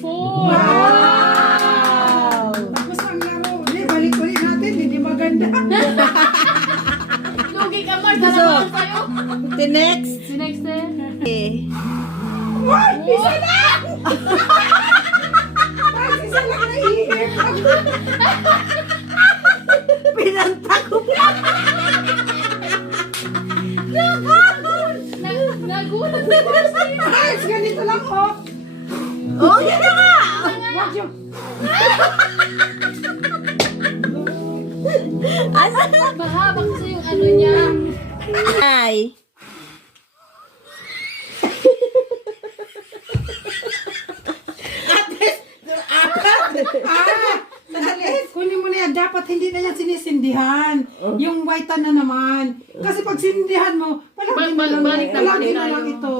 4. Wow! Tapos ang laro. Hindi, balik ulit natin. Hindi maganda. Lugi ka, Mar. Dalawa sa'yo. The next. Si next eh. Okay. Ay, isa lang! Ay, isa lang na ihip. Pinanta ko pa. Nagulat na ko sa'yo. Ay, ganito lang, oh. Oh, yan na nga! Wag yung... Mahaba kasi yung ano niya. Ay. Sandali. Kunin mo na yan. Dapat hindi na yan sinisindihan. Yung white na naman. Kasi pag sinindihan mo, palagi na lang Balik na palagi tayo. na lang ito.